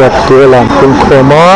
ก็ตัวหลังเป็นโคมอ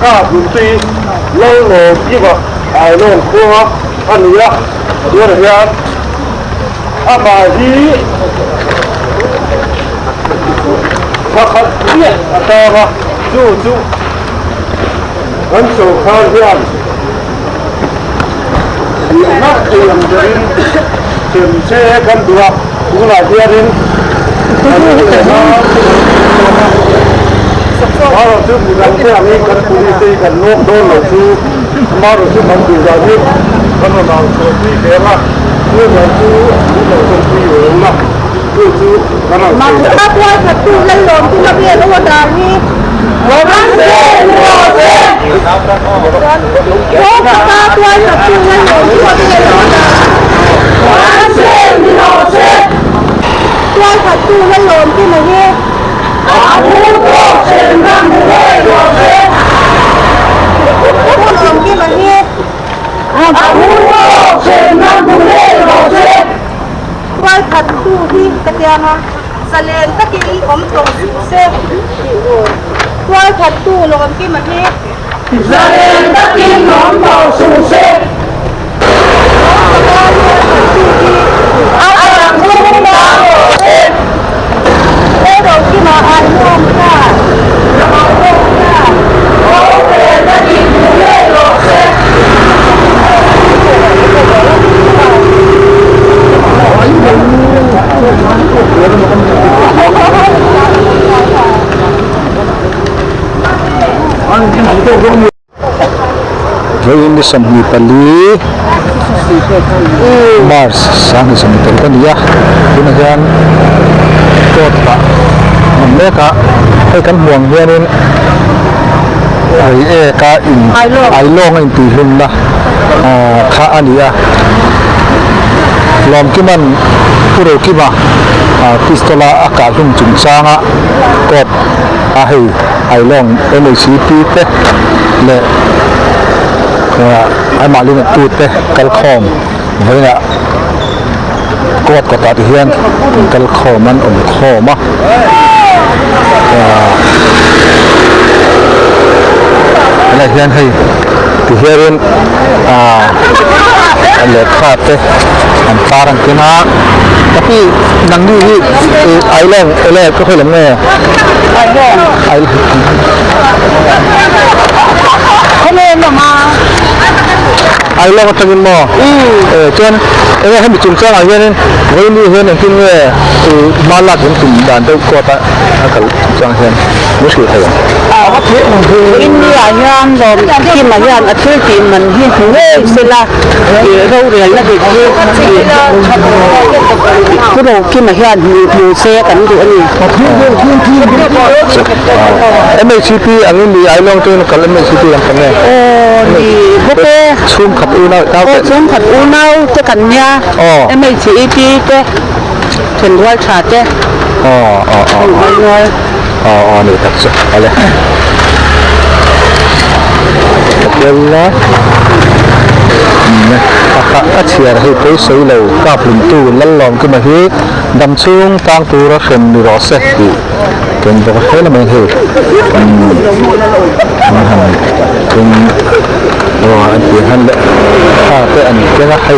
ข้าบุญตีเล่าโลยี่บ่ไอ้โลกตัวอันนี้ละเดี๋ยวเดี๋ยวอาบายที่ถ้าเขาเนี่ยต่อมาจู่งั้นส่งข้าวเพื่อนนักเรียนเดินเต็มเช่กันตัวผู้หลายเดือนอันนี้เลยนะเราซื้อบุหรี่เพื่อนี้กันคุยตีกันโน้ตโดนเราซื้อมาเราซื้อมันดูดาวนี้กันเราซื้อที่เดียวละซื้อเราซื้อเราซื้ออยู่ละซื้อกันเราซื้อมาถ้าว่าจะซื้อเล่นลมที่เราเรียนว่าดาวนี้วันเสาร์โอ้ถ้าว่าจะซื้อเล่นลมที่เราเรียนว่าดาววันเสาร์ว่าจะซื้อเล่นลมที่เราเรียนAbuto senamule rose. Abuto gimana? Abuto senamule rose. Kual khatu di ketiana. Salen taki om tong se. Kual khatu lom gimana? Salen taki om tong se. Alang kumang rose. Pero kimaan mo ka. Okay, naging mulero. Ini sambil pali Mars sang sambil pali kan dia gunakan kota mereka kan buang dia ni ka in ailong in pilun lah ka ania lom kiman puro kima pistola akalung jungsanga kot ailong MCP te le ai malin tu te kalkhom hoina kot kota hian kalkhoman khomaอะไรเฮียนให้ที่เฮียนเล็กขาดเตะอันตารังกินฮะแต่พี่นังนี่ไอแรงก็ค่อยหลังแน่ไอแรงเขาเล่นมาไอแรงก็จะกินหม้อจนให้มีจุ่มเจ้าอะไรเนี่ยวันนี้เฮียนกินเนี่ยมาลักเห็นกลุ่มด่านเต้ากัวตะกับจังเฮียนไม่ใช่ใครอินเดียยันลมที่มายันอัดชื่อจีนมันที่หัวเสลาเราเรียนแล้วเด็กที่ผู้เราที่มายันมีเซกันดูอันนี้MCP อันนี้มีไอ้ลองตัวนั้นกับ MCP ยังกันเนี่ยนี่พวกชุ่มขัดอูน่าชุ่มขัดอูน่าจะกันเนี่ยMCP เจ้ถึงว่าชาเจ้นี่ตัดสินอะไรเดี๋ยวนะ khá chia hay tới sấy lâu cáp lùm tu lăn lom cái mà hi đâm xuống tăng tu ra xem đi rõ sẽ thì cái đó hết là mình hiểu rồi anh chị hắn lệ cái anh cái là hay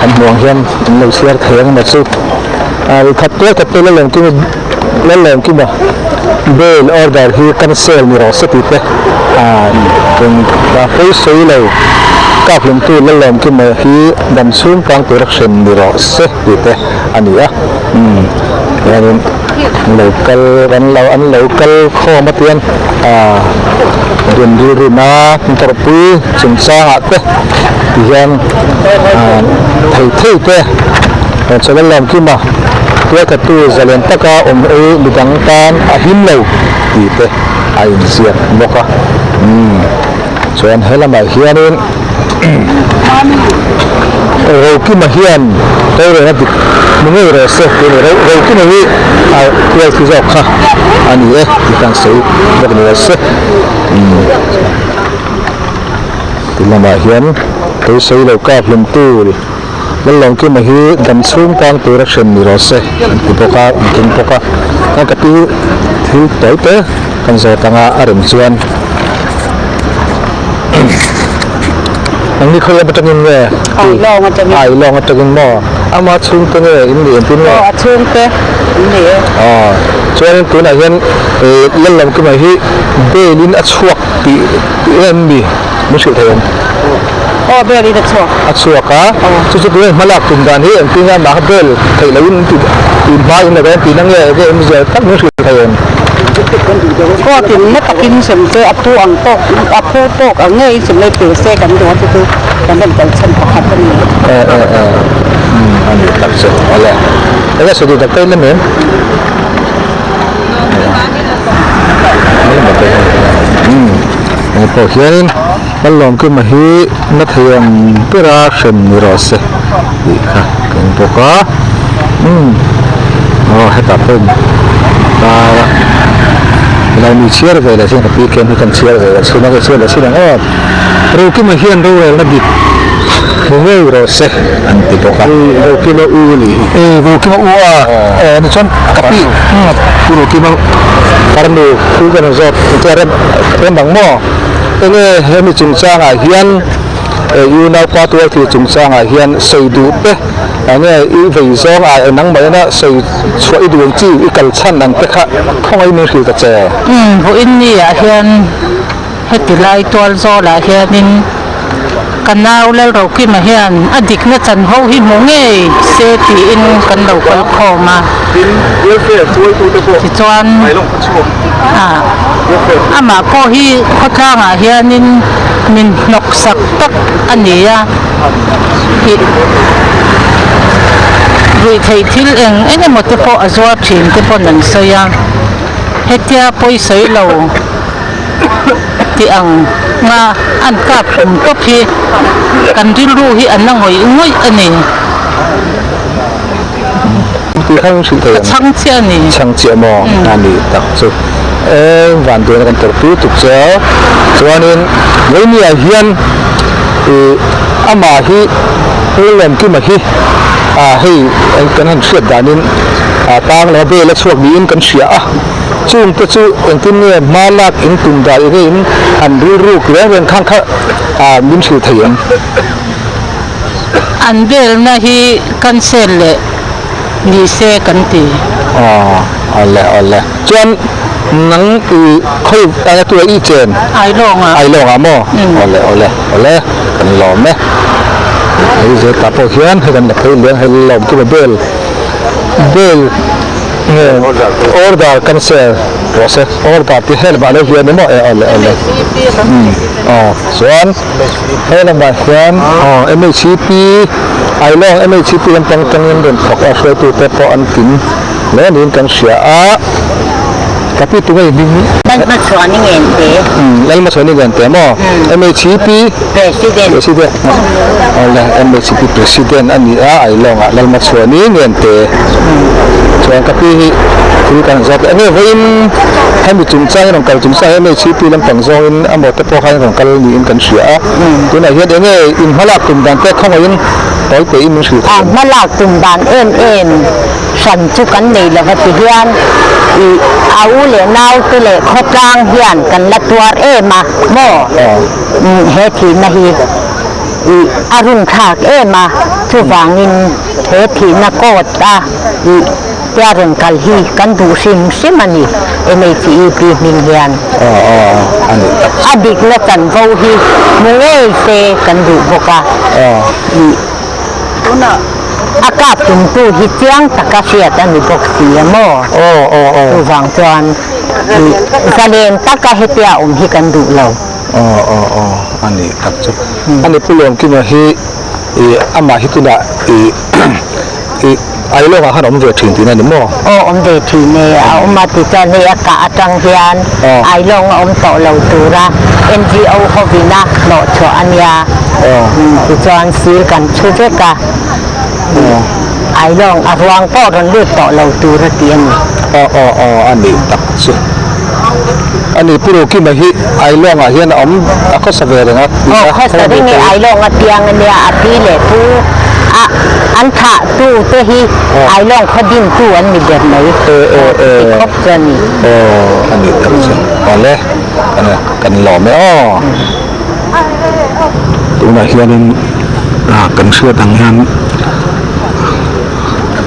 anh mong hiền anh lâu xưa thấy mà su thật tôi lên làm cái mà bail order hi cancel ni rõ sẽ thì cái tới sấy lâu cáp lùm tu lên làm cái mà hi đâm xuống tăng tu ra xem đi rõ sẽ thì cái anh ấy nên local anh local kho mất tiền đường đi na terpi sungsang ate yang thei te cho nên làm kim mà tôi thật tu zalen taka bidang tan ahim lâu thì te ai siat moka cho nên hết là mà hianin rồi kim mà hian tôi rồi nó mình rồi sẽ rồi kim mà hi quay cái dọc ha anh ấy thì càng sâu rất là sẽ thì là mà hiền tôi xây đầu cáp lên tu đi lần lòng kia mà hi đâm xuống tăng tôi rất xem rồi sẽ thì poka mungkin poka kan tapi thì tới tới kan saya tengah arim cuan ini khơi macam ni ke? Ai long macam ni mo. Amat sung tu ni ini ini. Oh, sung tu ini. Cho nên tôi này hiện lần làm cái mà hi bê linh chuộc bị em bị muốn sự thấy không? Bê linh chuộc á? Chứ tôi mà lạc cùng đàn hi em tin ra mà bê thấy lấy thì mai là cái tí năng nghe cái em giờ tắt muốn sự thấy không? Có thì mất tập kinh xem chơi áp thu ăn tốt ở ngay xem lấy từ xe cầm đồ cho tôi còn đem tới chân học cái này anh tập sự oleh cái là sự tập tên lên nữa có hiền lần lòng cái mà hi nó thiền pera xem rồi sẽ đi ha cái bộ có hết tập tên taเรามีเชื่อเลยละสิครับพี่เคนที่กันเชื่อเลยสุนัขเชื่อเลยสินะเราคิดมาเฮียนเราเลยนะดิมึงเอ้ยเราเสะอันติดกันเราคิดมาอูนี่เราคิดมาอูนี่ชนกับพี่เราคิดมาการดูคู่กันจบแต่เรื่องบางหม้อเนี่ยให้มีจุงจ้างเฮียนอยู่ในป่าตัวที่จุงจ้างเฮียนใส่ดูดอันนี้อีวิซองนังมันน่ะใส่ช่วยดวงจีอีกัลชันนั่นเป็นข้าข้องไอ้นี่คือกระเจพวกอินนี่เฮียนให้ติดไล่ตัวโซ่ละเฮียนินกันนาวแล้วเราคิดมาเฮียนอดีตนั่นจันเขาหิมงเงยเซตีอินกันเราก็ขอมาที่จวนมาก็ฮีเขาทางเฮียนินมินนกสักตักอันนี้วิธีที่เองไอ้เนี่ยหมดที่พออาจจะถิ่นที่พอหนังสือเฮ็ดที่พอยซื้อเราที่อังมาอันกับผมก็พี่กันที่รู้ที่อันนั่งหอยงุ้ยอันนี้ที่ข้างสุดเลยช่างเชี่ยนี่ช่างเชี่ยมองอันนี้ตักสุดวันเดือนกันตัวผู้ตุกเจ้าส่วนนี้ไม่มีอะไรเฮียนอามาฮีเล่นขึ้นมาฮีให้กันนั่นเสียดานินต่างแล้วเบลช่วงนี้กันเสียจุ่มตัวจุ่มที่เนี่ยมาลักอินตุ่มได้เองอันรู้แล้วเป็นข้างข้ามินสุดเทียนอันเบลนะฮีกันเซลเลยนี่เซกันตีอะไรจนนังคุยอะไรตัวอีเจนไอลงอ่ะโม่อะไรกันหล่อไหมให้เจอตาพอเขียนให้กันให้เลี้ยงให้หล่อที่เบลออร์ดาร์กันเซลโปรเซสออร์ดาร์ที่เฮลบาเลเฮียนมั้งอะไรส่วนเฮลบาเฮียนMHCPไอลอง MHCP กันตั้งเงินเดือนขอช่วยตัวแต่พออันกินแล้วนี่กันเสียtapi tu kan ini dan masuk ni gente lain masuk ni gente mo MHCP presiden oleh MHCP presiden ani ai long lain masuk ni gente so tapi thì kan zop anh em với hay bị chúng sang đồng cầu chúng sang em chỉ pi làm bằng zong in âm một tập hai đồng cầu ni in kan sửa cái này hiện anh em in halak cùng đàn tết không in tới cái in sửa mà lạc tùng đàn em sản xuất cái này là vật hiền áo lệ nào từ lệ khóc lang hiền cần là tuar mà mò hết thì này arun khạc mà chú vàng in hết thì nó có ta gia đình cần hi cần đủ sim mà nhỉ em ấy chỉ bị mình hiền anh đi là cần vô hi muốn ấy sẽ cần đủ vô cả akap tung tu hi chiang takasia tan ni bok si mo tu wang chuan zalen taka hetia hi kan du lo ani tak chu ani pulong ki ma hi ama hi tuna ai lo ha nom ve thin tin ani mo ve thin ne ma ti cha ne aka atang hian ai long to lo tu ra NGO ho vina no cho ania ti chuan sil kan chu je ka ai long arwang po ron lut to lo tu ra tian ani tak chu ani puro ki ma hi ai long a hian ko sa ve renga ko sa ring ai long a tiang ne a pi le tu an tha tu te hi ai long khodin tu an mi der mai khop chani ani tak chu ole ana kan lo me tu na hian kan sia tang hian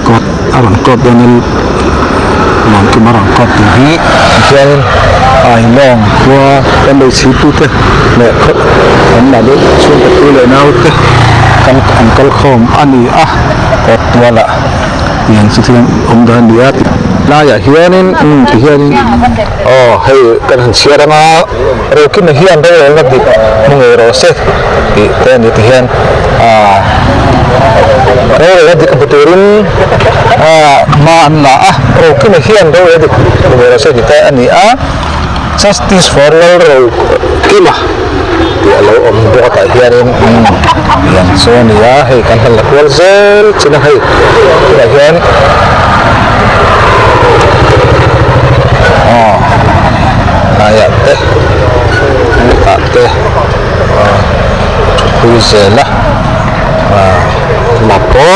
kot aron kot donel mang ki marang kot tu hi hian ai long kwa kan dei si tu te le khot an na de chung ka tu le nau te kan an kal khom ani kot wala yang sitin dan dia la ya hianin ti hianin hei kan han sia ranga rokin na hian re la dik nge ro se ti ten ti hian re la dik beturin ma an la rokin na hian re dik nge ro se kita ani justice for all ro kima ti alo do ta hianin yang so ni hei kan hal kwal zel china hei ti hian ayat teh Kuzela Lapo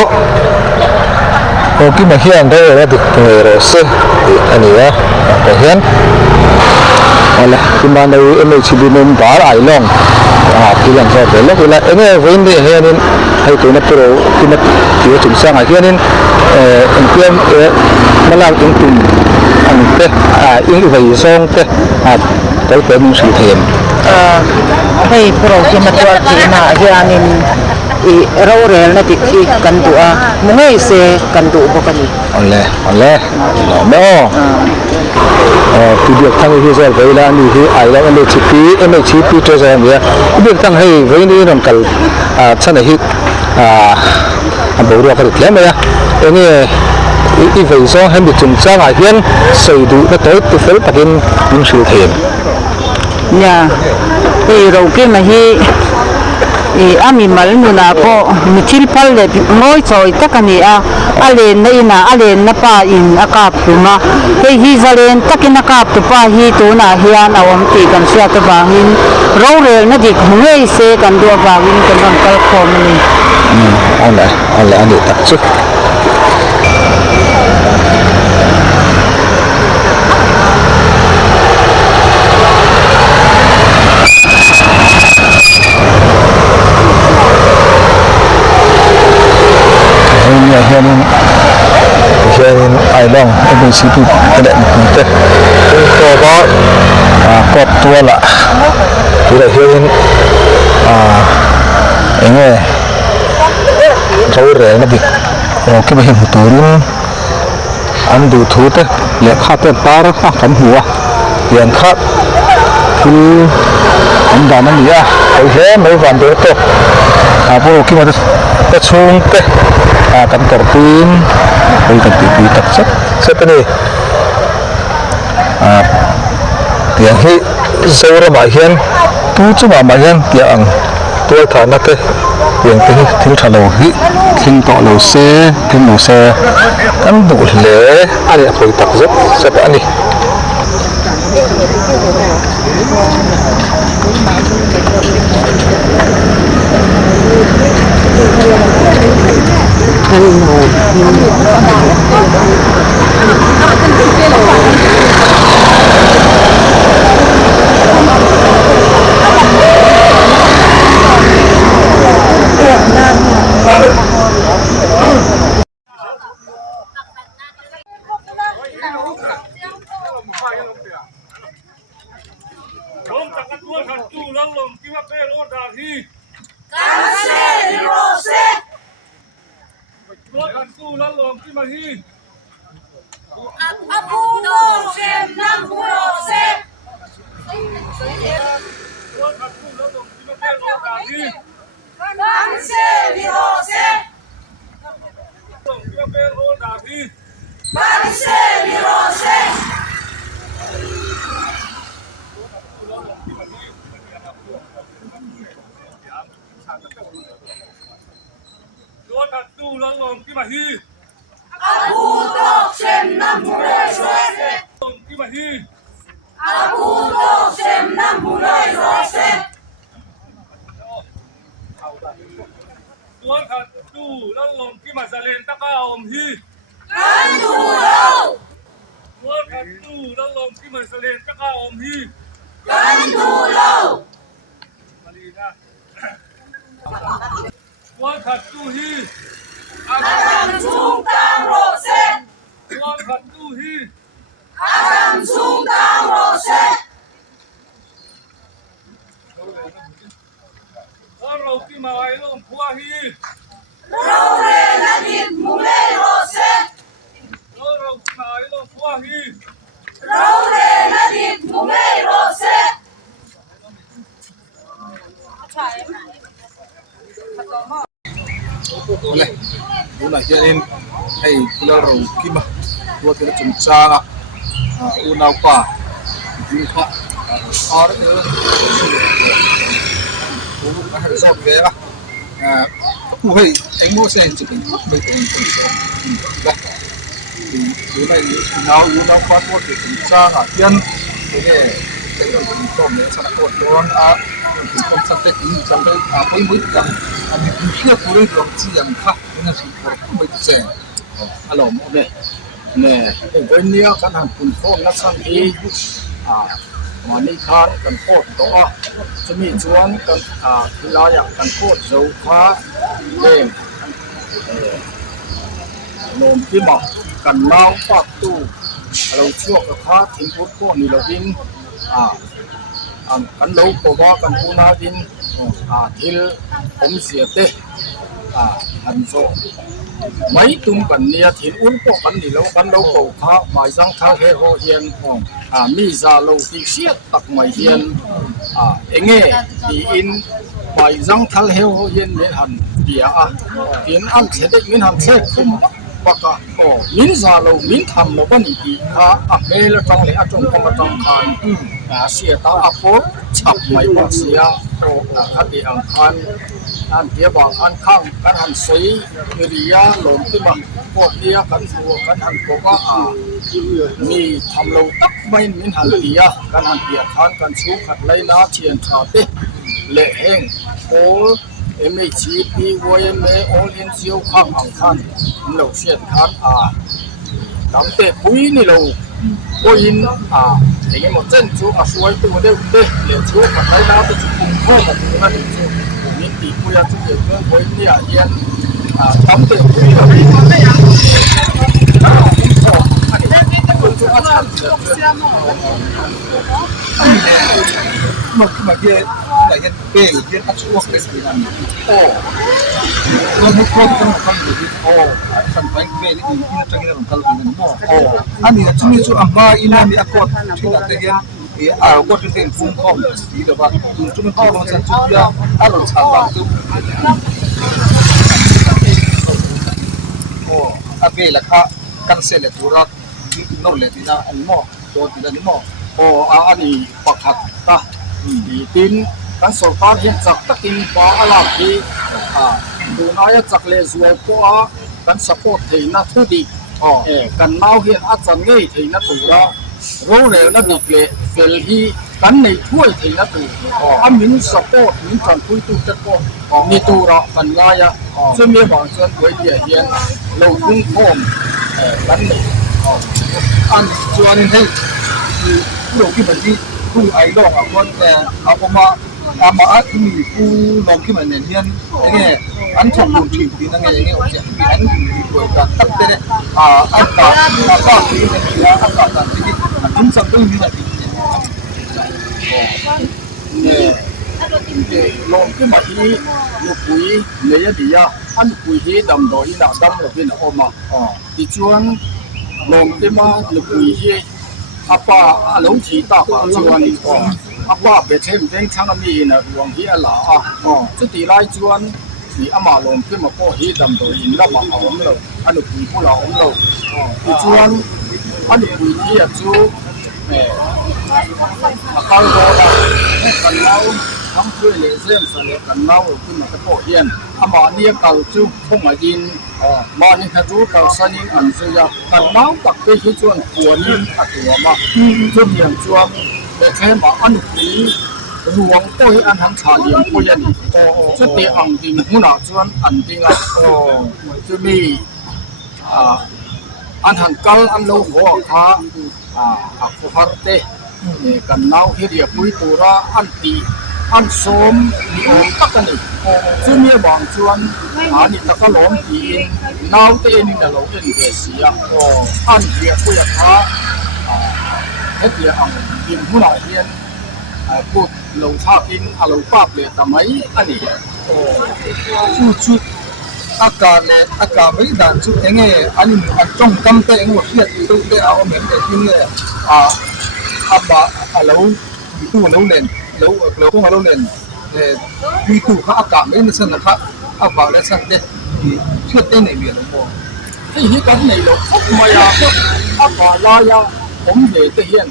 Oki mahian deh di pengerose ini ya bagian oleh dimana ini cibinum bar ailong bilang saya belok bilang ini ini hianin hai tu nak pro kita dia cuma sang hianin impian malang intum anh teh ini vậy song teh tới tới mình sự thiền hey pro khi mà tôi chỉ mà hianin rau rel na tikhi kan du mungai se kan du bokani ole no tu việc thằng hi giờ vậy là ni hi ai là anh chipi em chipi cho ra vậy việc thằng hay vậy ni non kal chân này hi bầu ra cái thế này anh i vậy so hay bị trùng sang ai hiền xây đủ nó tới từ phía bắc kinh mình sự thiền nha thì rau kia mà hi ami mal muna po michil pal le moi choi takani alen nei na alen na pa in akap tuma he hi zalen takin akap tu pa hi tu na hian awam ti kan sia ta bangin ro rel na dik ngei se kan do bangin kan ran kal khom ni ale ani tak chu hianin ai long em chỉ tu cái đệm tết to có cọp tua lạ thì là hianin anh ơi rau rẻ nó bị cái bệnh tuổi ăn đủ thứ thế lệ khát tên ta đó cắm hùa tiền khát thì anh đàn anh nhỉ cái thế mấy vạn đứa tốt vô khi mà ta xuống thế kan korpin kan tipi tak set ni tiang hi zora ma hian tu chu ma hian tiang tu thana te hiện cái thiếu thà lầu hít thiên tọ lầu xe thiên lầu xe cán đủ lễ anh ấy phải tập rất sẽ phải anh đi Lom takat dua satu lalu kita perlu dari dua satu lalu kita hi dua satu lalu kita perlu dari kita perlu dari dua satu lalu kita hi kita hi dua satu lalu kita salin takau hi dua satu lalu kita salin takau hi Malina dua satu hi dua satu hi Orang kita mai lom puah hi orang mai lom puah hi boleh boleh jadi hey pulau kima dua kira cemcara unau pa jumpa orang itu harus sok ya aku hey emo sen jadi betul dah di này unau pa dua kira cemcara kian ini dengan tom ya sangat kotor không sắp tới tính trong đây với mấy trăm kia của đây được chỉ rằng khác nên là chỉ có mấy trẻ alo nè nè với nhiều các hàng cùng phone nó sang đi mà đi khăn cần phone đóจะมีชวนกันเราอยากกันโคตรเร็วค้าเองโน้มที่เหมาะกันเล่าปากตู้เราชั่วกับค้าทิ้งพุทธพวกนี้เราดิ้นกันlâu có baกันพูนาดินทิลผมเสียเตอันโซไม่ตุ้มกันเนี่ยทิลอุ้นพวกกันนี่เรากันlâu cóข้าหมายสังข้าเฮโฮเฮียนมีซาเราที่เสียตักไม่เฮียนเองที่อินหมายสังข้าเฮโฮเฮียนเนี่ยหันเดียเห็นอันเสด็จมินหันเสกคุมปากก็มินซาเรามินทำเราบ้านอีกข้าเมลจังเลยจงกมาจังคันเสียตาอภพฉับไม่พอเสียโอ้คดีอังคันอันเดียบอกอันข้างกันหันสีริยาหลงขึ้นมาพวกเดียกันหัวกันหันก็มีทำเราตักไม่มินหันเดียกันหันเดียคันกันชูขัดไล่น้าเชียนชาติเละแห้งโอ้MHP 我也没 all in 小康行看，เราเชียนคัน咁แต่ปุ้ยนี่เราปุ้ยอย่างเงี้ยหมดเส้นชูสวยตัวเดียวเด็กเหลือชูกับไรน้าเป็นชุมพ่อมาถึงนั่นเองชูมีตีปุ้ยชุดเดียวกันปุ้ยเนี่ยเย็น咁แต่ปุ้ยเราmà kia là hiện bề hiện ắt chuộc cái gì làm nó hết con không được phần bánh bề thì in trong cái làm cái anh thì chúng mình chú ăn ba in làm cái cột chúng ta thấy cái cột cái tiền phun không thì được bạn chúng mình có bằng sản xuất ra ăn được sản phẩm tu bề là khác căn xe là tu ra nấu là thì là ăn mò rồi thì là những mò anh thì bạc hạt ta thì tin kan sultan hiện giặc tất tin có làm thì ดูน้อยจากเลสวยก็กันสปอร์ตที่นักทุดีกันน้าเห็นอาจารย์เงยที่นักตัวรู้เลยนักดีเลยเฟลฮีกันในถ้วยที่นักตัวมินสปอร์ตมินจันคุยตัวจะก็มีตัวเรากันง่ายซึ่งมีบางส่วนไว้เดียเห็นเราทุ่งโฮมกันในอันส่วนให้ลูกที่มันที่ผู้ไอ้ดอกคนแต่เอามาอันนี้ผู้ลองที่มันเนี่ยอย่างเงี้ยอันชอบดูทีวีนั่นไงอย่างเงี้ยโอเคอันนี้ด้วยกันตั้งแต่อันต่อที่เนี่ยอันต่อที่ถึงสักตัวนี้นะลองที่มาที่ลูกปุยเนี่ยดีอ่ะอันปุยที่ดำดอยน่ะดำเราเป็นออกมาที่ชวนลองที่มาลูกปุยที่อาป้าหลงชีตาป้าชวนอาป้าไปเช่นเรื่องช่างมีนะดวงที่อะไรจุดที่ไรชวนที่อามาลงที่มาพ่อที่ดำดอยแล้วมาเอาเราอันลูกปุยพวกเราเราที่ชวนอันลูกปุยที่จูอาการโดนกันเล่าทำช่วยเลยเส้นเสลกันเล่าขึ้นมาตะโกเฮียนอามาเนี่ยเก่าจูพงมายินมานี่ขจูเก่าสนิงอันสุยากันเล่าตักไปที่ชวนหัวนิ่มอัดหัวมาจุดอย่างชวนแต่แค่มาอันนี้รวงตัวอันทั้งชาเยี่ยมผู้ยันจุดที่อังดิงหัวหน้าชวนอันดิงอ่ะจะมีอันหันกัลอันโลหัวขาaku harte kan nau hiria pui tura anti an som ni om takani chumia bang chuan ani takalom ti nau te ni na lo en ge sia an ria pui kha hetia ang in huna hian put lo tha in alo pap le tamai ani chu agar mấy đàn chú anh nghe anh trong tâm thế anh một việc tôi để áo miếng để tin nghe bà lâu tu lâu lên lâu không lâu lên để đi tu khác agar mấy nó sân là khác bảo là sân thế thì chưa tên này biển đâu thì cái này là không mà agar la yaผมvề tới hiện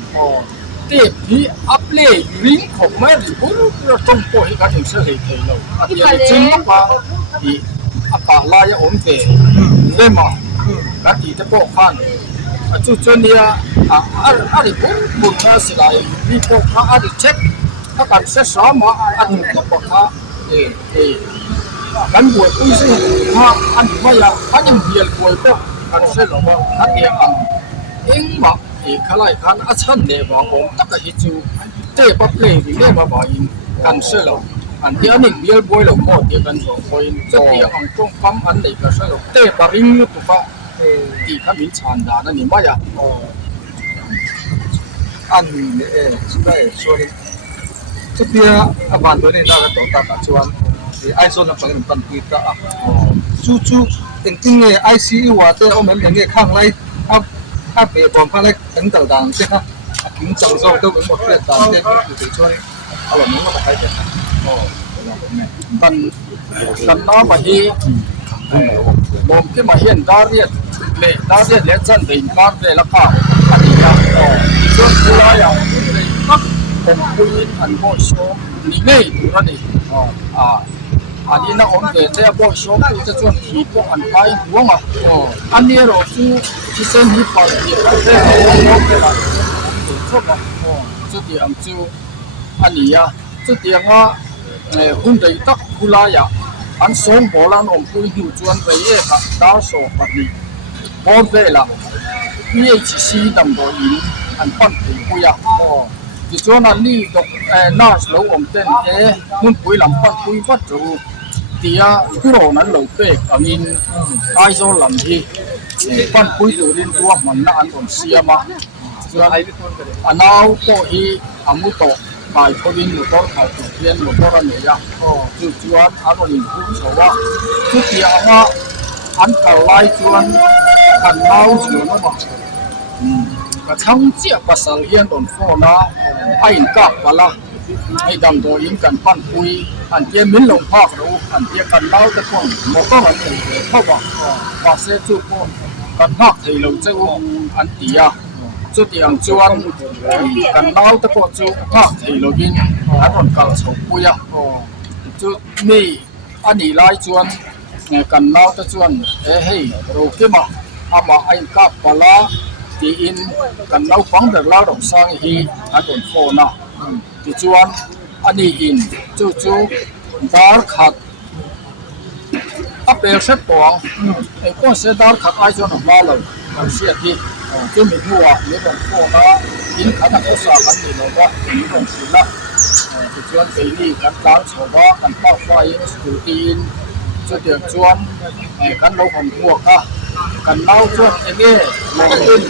tiếp thì áp lệ lính không mấy thì cũng trong coi cái những sự hệ lâu thì chính là thì apa lah ya om te lema kati te po khan chu chunia ari pun na silai ni po kha ari check ka kan se sa ma ani po kha kan buat pun se ha ani ma ya ani bial buat po kan se lo ma hati ang ing ma khalai khan a chan ne ba om tak hi chu te pa play ni le ma ba in kan se loอันที่อันนี้เบี้ยบอยเราหมดเดียวกันสองคนจะเดียวอังตรงปั๊มอันไหนก็ใช่หรอกเตะปาริงลูกตัวที่ข้ามินชันดานั่นนี่ไม่อะอันนี้สุดท้ายส่วนจะเดียวบ้านตัวนี้น่าจะต่อตาส่วนไอโซนฝั่งนั้นปันปีกะจู่ๆจริงๆไอซีว่าแต่เอาเหมือนอย่างเงี้ยข้างไรถ้าเปย์บอลข้างไรตั้งแต่ดังใช่ไหมถึงจังโซ่ต้องเป็นหมดเพื่อนตามเด็กอยู่ในช่วงนี้เอาแบบนี้มาใช้กันกันน้องมาฮีลมที่มาเห็นดาเรียดเละจันเดินการเละละค่ะอันนี้ยังส่วนผู้ร้ายอย่างนี้นักผมคุยอันโบโชนี่ไงดูนั่นนี่อันนี้นะผมเดี๋ยวจะโบโชคือจะชวนที่พวกอันไปหัวมาอันนี้เราที่เส้นที่ปล่อยที่เราเรียกว่าโบโชจุดชอบจุดอย่างจูอันนี้จุดอย่างว่าหุ่นใดตักกุลายอันสองโบราณองค์คุยหิวจวนไปเย่ค่ะดาวโซปัดนี้บอลเวล่ะมีไอ้ชีดำโดยอันปั้นถึงคุยที่จวนอันนี้ดอกน่าสโลองเต้นหุ่นคุยลำปั้นคุยวัดจูที่กุโรนั้นเราเป๊กอันนี้ไอโซลำที่ปั้นคุยตัวเรียนตัวมันน่าอันอ่อนเสียมาจวนอันเอาโต้อีอามุโตไปคนนี้หนูก็เขาเรียนหนูก็รันเนี่ยจุดชวนอันนี้พูดเฉยว่าทุกอย่างว่าอันเก่าไล่ชวนกันเมาชวนมาบอกกระทั่งเจ้าภาษาเรียนตอนฟ้อนนะไอ้กับมาละไอ้ดำตัวยิงกันปั้นคุยอันเกี่ยมิ้นลงภาครู้อันเกี่ยกันเล่าแต่พวกหมดก็หันเองเขาบอกว่าเสียจุดพวกกันภาคไทยเราเจ้าอันเดียจุดอย่างจวนกันเล่าแต่พวกจุดภาคไทยเรายิงอันนั้นการสอบปุยจุดนี้ อันนี้ลายจวนกันเล่าตะจวนเฮ้ยเราคิดมาอามาไอ้กับปลาที่อินกันเล่าฟังแบบเล่าดอกสร้างฮีอันโดนโฟนะที่จวนอันนี้อินจู่ดาร์ขัดอัปเปอร์เซตปองไอ้ก้อนเซดาร์ขัดไอ้จวนออกมาเลยเสียที่จะมีหัวมีโดนโฟนะอินขัดเขาสากันนี่เราว่ามีโดนสิละที่จวนไปนี่กันตามชาวบ้านกันป้าไฟสตูตีนจะเดือดจวนกันเราของพวกกันเล่าจวนไอ้เนี่ยลงขึ้น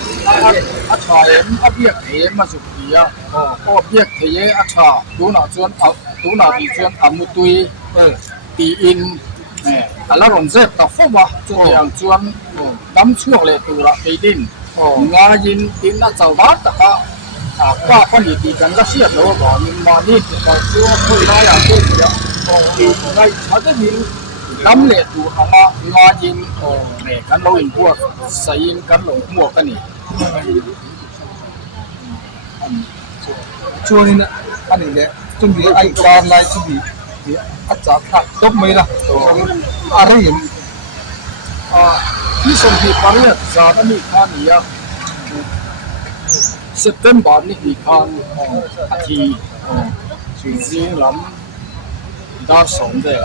อัชาเอ็มอับเบียกเทมาสุกีอ่ะก็เบียกเทอัชาดูหน้าจวนดูหน้าที่จวนอามุตุยตีอินแล้วหลงเสพต่อฟ้าจวนอย่างจวนน้ำช่วงเลยตัวละไปดินงายินดินน่าจะวัดแต่ก็ว่าคนอีกกันก็เสียแล้วก็มีมานี่ก็ช่วงคุยได้อย่างเดียวดีในชาตินี้น้ำเล็ดดูเอามางายินกันเราเห็นพวกใส่ยินกันหลงหมวกกันนี่ช่วงนี้นะอันนี้แหละจนมีไอ้การไล่ที่มีอาจารย์ขัดยกมือละอะไรอย่างที่สมเหตุปริยัติจาร์นี่ข้านี่เซปเทมเบอร์นี่มีข้าอาทิตย์สิ่งที่ลำดาร์สองเดีย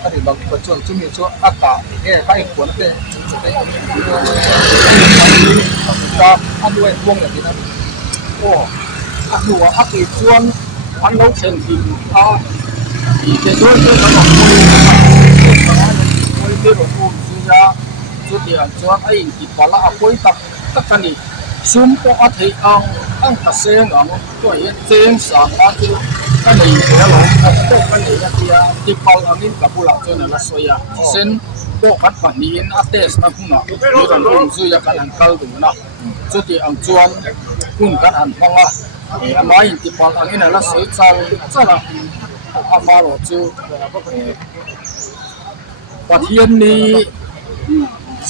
อันนี้บางคนช่วงมีช่วงอากาศไปฝนเป็นจะได้ก็อันด้วยวงอย่างนี้นะโอ้อันดูว่าอันที่ชวนอันเราเช่นที่อีกช่วยที่เราบอกคุยที่เราพูดสุดยาสุดยอดชวนไอ้ที่ปลาคุยตักกันนี่ซุ่มก็อัฐิอังกษรอังตัวเห็นเจนสามบ้านที่กันนี่เดี๋ยวเราตัวกันนี่ที่ปลาอันนี้กับบุหรี่จนอะไรสวยเส้นโบกัดปันนี้อัตเตสนะคุณน่ะมีคนพูดสุดยอดกันอันเก่าดูนะสุดที่อังจวนคุณกันอันฟังอ่ะอามาอินที่ปลาอันนี้น่ะละสวยจังจ้าละอามาโรจูประเทศนี้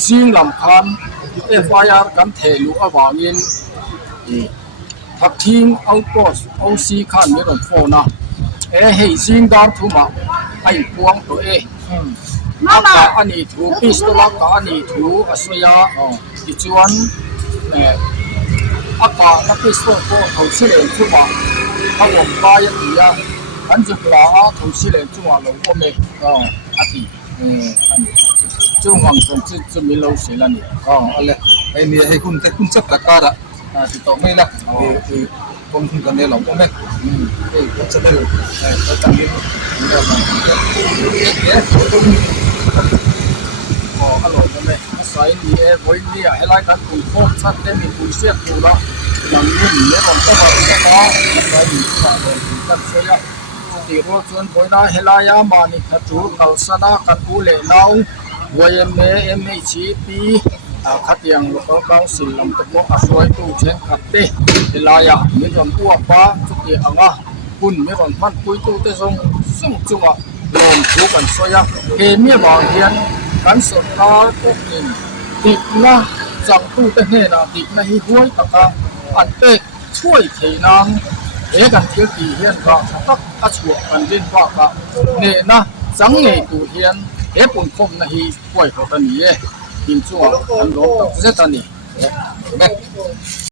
สิ่งลำคัญFIR กันเทลูอวางินทักทิ้งเอาโพสเอาซีขันไม่ต้องโฟนะให้สิ่งดารทุมาไอ้พวงตัวอากาอันนี้ถูปิสตัวละกาอันนี้ถูอัศยาที่ชวนอากานักปิสตัวก็เขาสิเลนทุมาเขาบอกกายตีอ่ะอันจะปลาเขาสิเลนทุมาลงก็ไม่อาทิช่วงวันจันทร์จะมีเราเสียแล้วนี่อะไรไอ้เนี่ยให้คุณจับตะการะติดต่อไม่ละคนคุณกันเนี่ยหรอกไม่คุณจะได้จะจำเป็นเราเนี่ยฮัลโหลใช่ไหมอาศัยนี่วันนี้ให้รายการคุยพบชัดได้มีคุยเสียดูแล้วหลังนี้เนี่ยผมก็มาที่น้องอาศัยนี่มาโดนกันเสียที่รู้ชวนคนน่าให้ลายามานี่ถ้าจูกัลสนากันอุเลนาวYMAMHP ขัดยังลูกเขาสิลำตะโกอาศัยตู้เช่นขัดเตะเวลาอย่างมีคนตัวป้าจุดเดียงอ่ะคุณมีคนพันปุยตู้เตะส่งจุงอ่ะลงทุกันสวยเห็นมีบางเฮียนกันสดตาพวกนี้ติดนะจังตู้เตะเนี่ยนะติดนะฮิห้วยตะกาอันเตะช่วยเทนังกันเที่ยวกี่เฮียนก็ตักกระชวกกันเล่นว่าก็เนี่ยนะจังเงยตู้เฮียนปุ่นคมนะฮีป่วยเขาตอนนี้กินชั่วอันโลกจะตอนนี้